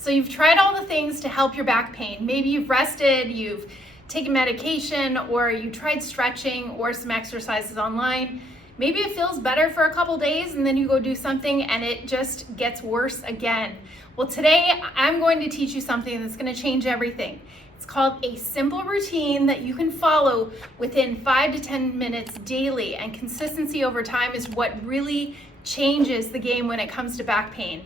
So you've tried all the things to help your back pain. Maybe you've rested, you've taken medication, or you tried stretching or some exercises online. Maybe it feels better for a couple days and then you go do something and it just gets worse again. Well, today I'm going to teach you something that's going to change everything. It's called a simple routine that you can follow within 5 to 10 minutes daily, and consistency over time is what really changes the game when it comes to back pain.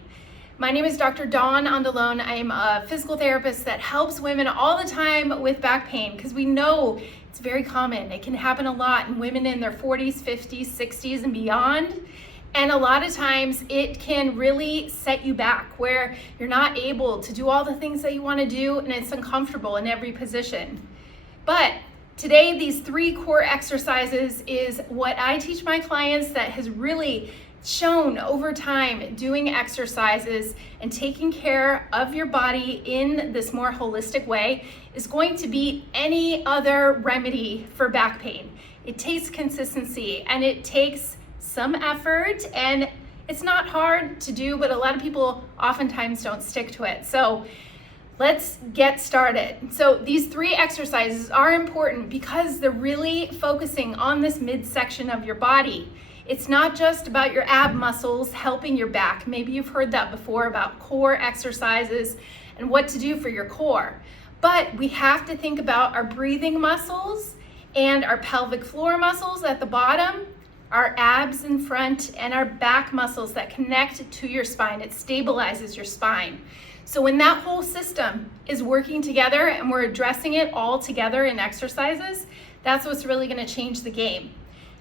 My name is Dr. Dawn Andalone. I am a physical therapist that helps women all the time with back pain because we know it's very common. It can happen a lot in women in their 40s, 50s, 60s, and beyond. And a lot of times it can really set you back where you're not able to do all the things that you want to do, and it's uncomfortable in every position. But today, these 3 core exercises is what I teach my clients that has really shown over time doing exercises and taking care of your body in this more holistic way is going to beat any other remedy for back pain. It takes consistency and it takes some effort, and it's not hard to do, but a lot of people oftentimes don't stick to it. So let's get started. So these 3 exercises are important because they're really focusing on this midsection of your body. It's not just about your ab muscles helping your back. Maybe you've heard that before about core exercises and what to do for your core. But we have to think about our breathing muscles and our pelvic floor muscles at the bottom, our abs in front, and our back muscles that connect to your spine. It stabilizes your spine. So when that whole system is working together and we're addressing it all together in exercises, that's what's really going to change the game.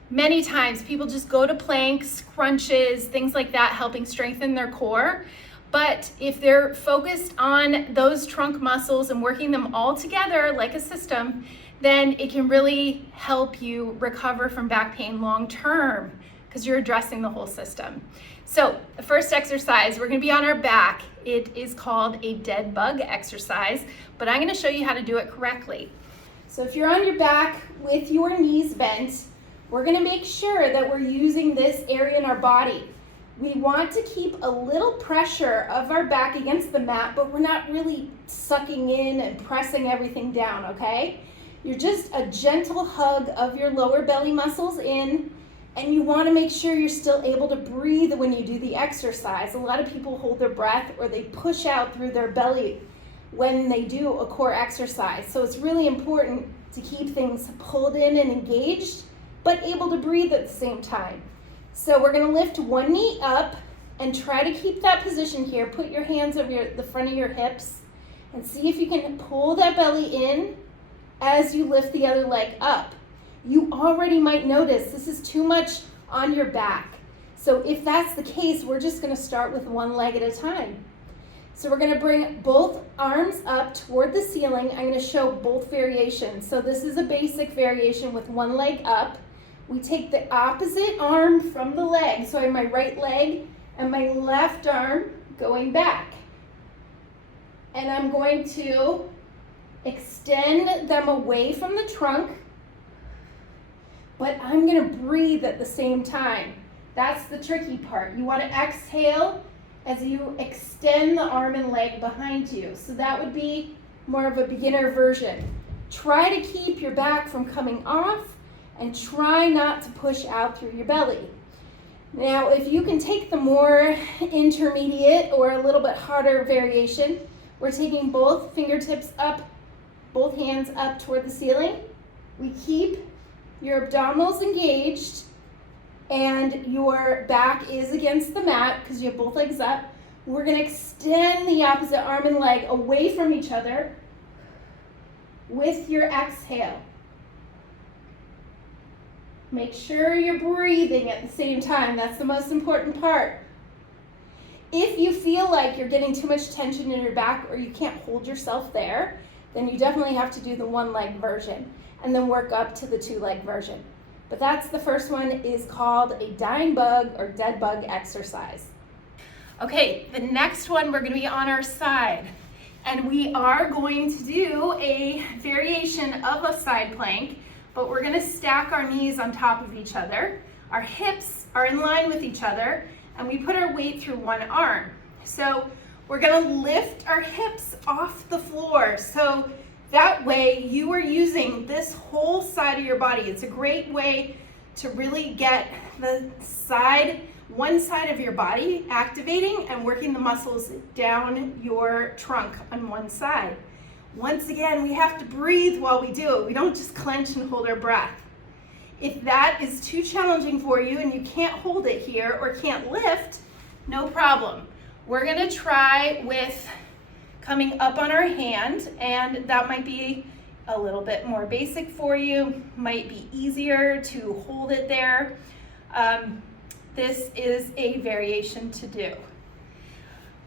Many times people just go to planks, crunches, things like that, helping strengthen their core. But if they're focused on those trunk muscles and working them all together like a system, then it can really help you recover from back pain long term because you're addressing the whole system. So the first exercise, we're going to be on our back. It is called a dead bug exercise, but I'm going to show you how to do it correctly. So if you're on your back with your knees bent, we're going to make sure that we're using this area in our body. We want to keep a little pressure of our back against the mat, but we're not really sucking in and pressing everything down, okay? You're just a gentle hug of your lower belly muscles in, and you want to make sure you're still able to breathe when you do the exercise. A lot of people hold their breath or they push out through their belly when they do a core exercise. So it's really important to keep things pulled in and engaged, but able to breathe at the same time. So we're going to lift one knee up and try to keep that position here. Put your hands over the front of your hips and see if you can pull that belly in as you lift the other leg up. You already might notice this is too much on your back. So if that's the case, we're just going to start with one leg at a time. So we're going to bring both arms up toward the ceiling. I'm going to show both variations. So this is a basic variation with one leg up. We take the opposite arm from the leg. So I have my right leg and my left arm going back. And I'm going to extend them away from the trunk, but I'm going to breathe at the same time. That's the tricky part. You want to exhale as you extend the arm and leg behind you. So that would be more of a beginner version. Try to keep your back from coming off and try not to push out through your belly. Now, if you can take the more intermediate or a little bit harder variation, we're taking both fingertips up, both hands up toward the ceiling. We keep your abdominals engaged and your back is against the mat because you have both legs up. We're going to extend the opposite arm and leg away from each other with your exhale. Make sure you're breathing at the same time. That's the most important part. If you feel like you're getting too much tension in your back or you can't hold yourself there, then you definitely have to do the one leg version and then work up to the 2 leg version. But that's the first one, is called a dying bug or dead bug exercise. Okay, the next one we're going to be on our side, and we are going to do a variation of a side plank, but we're going to stack our knees on top of each other. Our hips are in line with each other, and we put our weight through one arm. So We're gonna lift our hips off the floor. So that way you are using this whole side of your body. It's a great way to really get the one side of your body activating and working the muscles down your trunk on one side. Once again, we have to breathe while we do it. We don't just clench and hold our breath. If that is too challenging for you and you can't hold it here or can't lift, no problem. We're gonna try with coming up on our hand, and that might be a little bit more basic for you, might be easier to hold it there. This is a variation to do.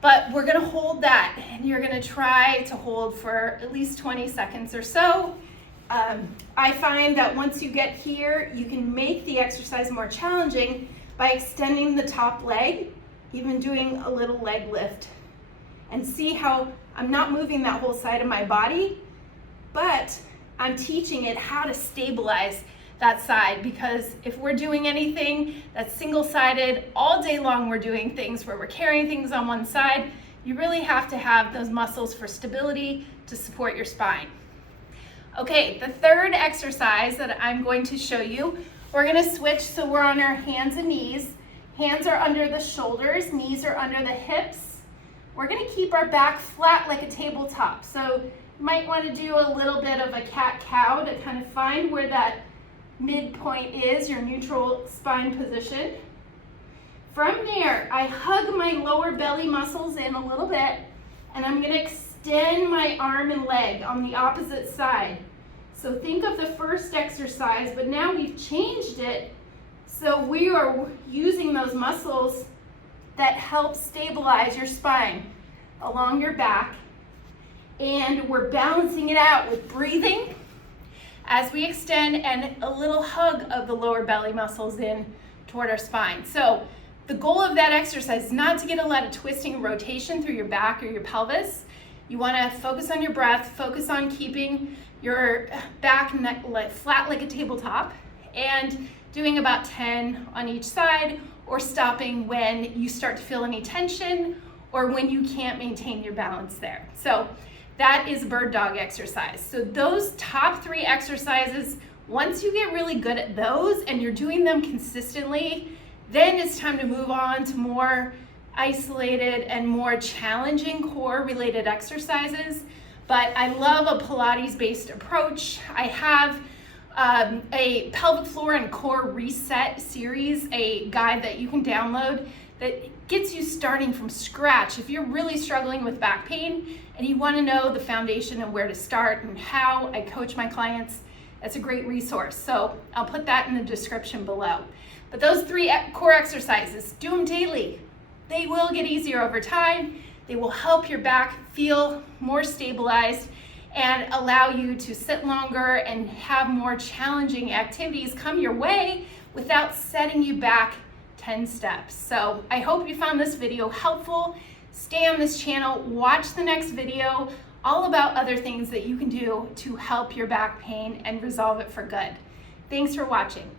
But we're gonna hold that, and you're gonna try to hold for at least 20 seconds or so. I find that once you get here, you can make the exercise more challenging by extending the top leg, even doing a little leg lift. And see how I'm not moving that whole side of my body, but I'm teaching it how to stabilize that side, because if we're doing anything that's single-sided, all day long we're doing things where we're carrying things on one side, you really have to have those muscles for stability to support your spine. Okay, the third exercise that I'm going to show you, we're gonna switch so we're on our hands and knees. Hands are under the shoulders, knees are under the hips. We're gonna keep our back flat like a tabletop. So you might wanna do a little bit of a cat-cow to kind of find where that midpoint is, your neutral spine position. From there, I hug my lower belly muscles in a little bit, and I'm gonna extend my arm and leg on the opposite side. So think of the first exercise, but now we've changed it. So we are using those muscles that help stabilize your spine along your back, and we're balancing it out with breathing as we extend and a little hug of the lower belly muscles in toward our spine. So the goal of that exercise is not to get a lot of twisting and rotation through your back or your pelvis. You want to focus on your breath, focus on keeping your back and neck flat like a tabletop, and doing about 10 on each side, or stopping when you start to feel any tension or when you can't maintain your balance there. So that is bird dog exercise. So those top 3 exercises, once you get really good at those and you're doing them consistently, then it's time to move on to more isolated and more challenging core related exercises. But I love a Pilates based approach. I have a pelvic floor and core reset series, a guide that you can download that gets you starting from scratch. If you're really struggling with back pain and you want to know the foundation and where to start and how I coach my clients, that's a great resource. So I'll put that in the description below. But those 3 core exercises, do them daily. They will get easier over time. They will help your back feel more stabilized and allow you to sit longer and have more challenging activities come your way without setting you back 10 steps. So I hope you found this video helpful. Stay on this channel, watch the next video, all about other things that you can do to help your back pain and resolve it for good. Thanks for watching.